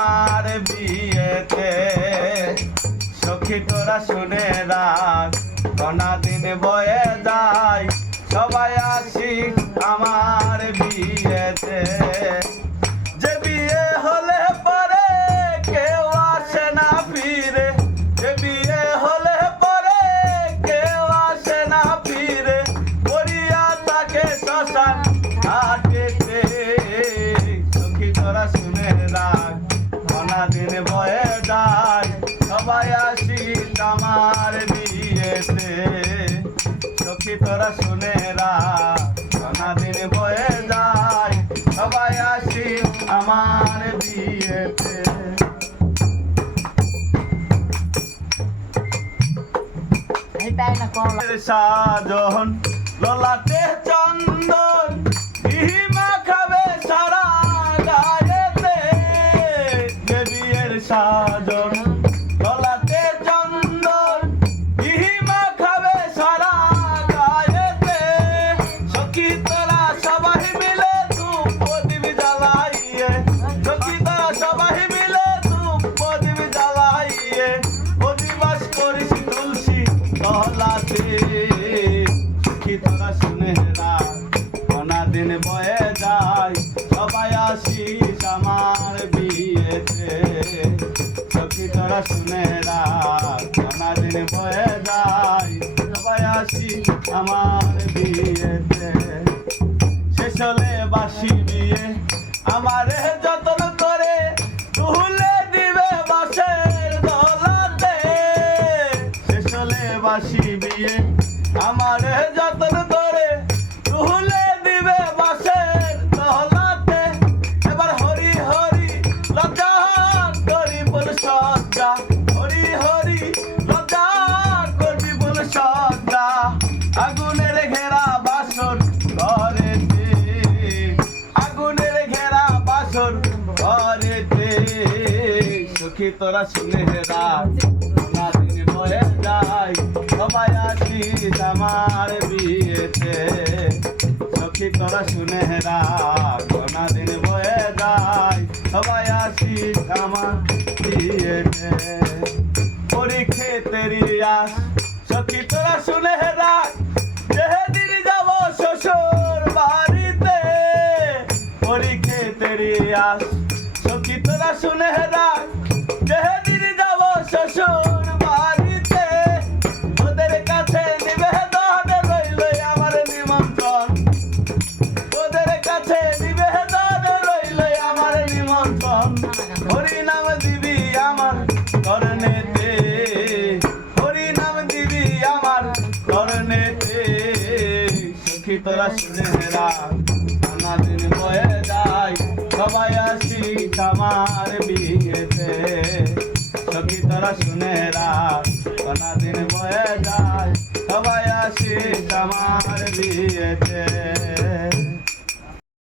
আমার বিয়েতে। সখী তোরা শুনে রাখ, ঘনা দিন বয়ে যায়, সবাই আসি আমার বিয়েতে। যে বিয়ে হলে পরে কেউ আসে না ফিরে, যে বিয়ে হলে পরে কেউ আসে না ফিরে, করিয়া তাকে শ্মশান ঘাটেতে। সখী তোরা শুনে রাখ, ঘনা দিন বয়ে যায়, সবাই আসি আমার বিয়েতে। সখী তোরা শুনে রাখ, ঘনা দিন বয়ে যায়, সবাই আসি আমার বিয়েতে। সাজন ললাটে চন্দন, ইহিমা খাবে সারা গায়েতে। যে বিয়ের সাজন ললাটে চন্দন, ইহিমা খাবে সারা গায়েতে। সখী তোরা সবাই মিলে ধূপ প্রদীপ জ্বালাইয়ে, সখী তোরা সবাই মিলে ধূপ প্রদীপ জ্বালাইয়ে, অধিবাস করিস তুলসী তলাতে। সখী তোরা শুনে রাখ, ঘনা দিন বয়ে যায়, সবাই আসিস আমার বিয়েতে। সখী তোরা শুনে রাখ, ঘনা দিন বয়ে যায়, সবাই আসিস আমার বিয়েতে। শেষ হলে বাসি বিয়ে আমারে যতন করে, তুলে দিবে বাঁশের দোলাতে। শেষ হলে বাসি বিয়ে আমারে যতন করে, তুলে দিবে বাঁশের দোলাতে। এবার হরি হরি লজ্জা করি বল সজ্জা, হরি হরি লজ্জা করবি বল সজ্জা। আগুনের ঘেরা বাসর ঘরেতে, আগুনের ঘেরা বাসর ঘরেতে। সখী তোরা শুনে রাখ, ঘনা দিন বয়ে যায়, সবাই আসিস আমার বিয়েতে। সখী তোরা শুনে রাখ, ঘনা দিন বয়ে যায়, সবাই আসিস আমার বিয়েতে। পরীক্ষেতেরি আস, সখী তোরা শুনে রাখ, যেদিন যাব শ্বশুর বাড়িতে। পরীক্ষেতেরি আস, সখী তোরা শুনে রাখ, যেদিন যাব শ্বশুর বাড়িতে। ওদের কাছে নিবেদন রইল আমার নিমন্ত্রণ, ওদের কাছে নিবেদন রইল আমার নিমন্ত্রণ। হরি নাম দিবি আমার করনেতে, হরি নাম দিবি আমার করনেতে। সখী তোরা শুনে রাখ, ঘনা দিন বয়ে যায়, সবাই আসিস আমার বিয়েতে। সখী তোরা শুনে